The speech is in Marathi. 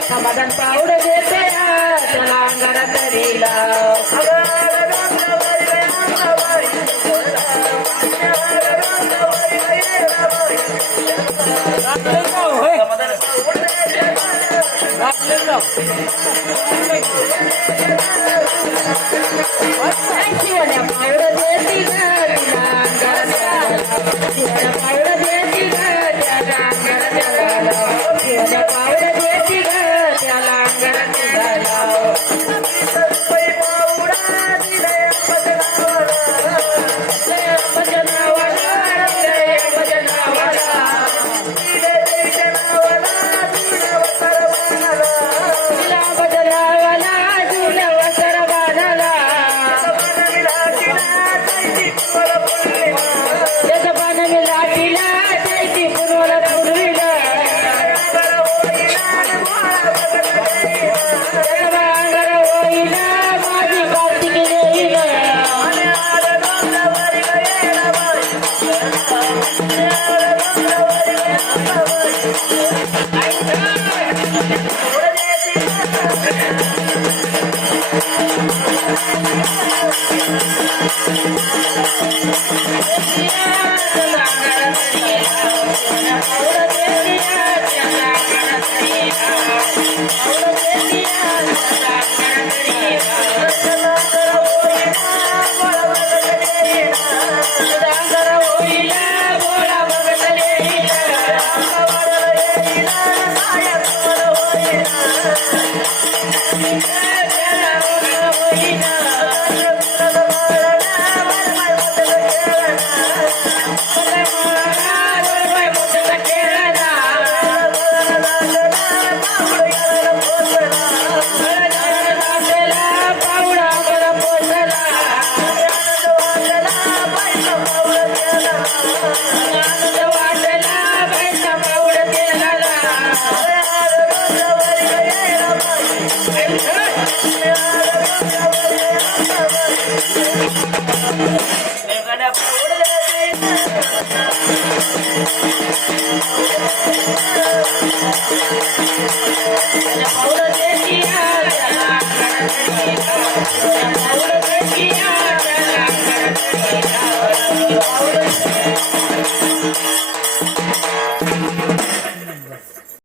समाधान पावड देते त्याला अंगारा तरीला शिवण्या Yeah. Marina. 大家跑得真快呀！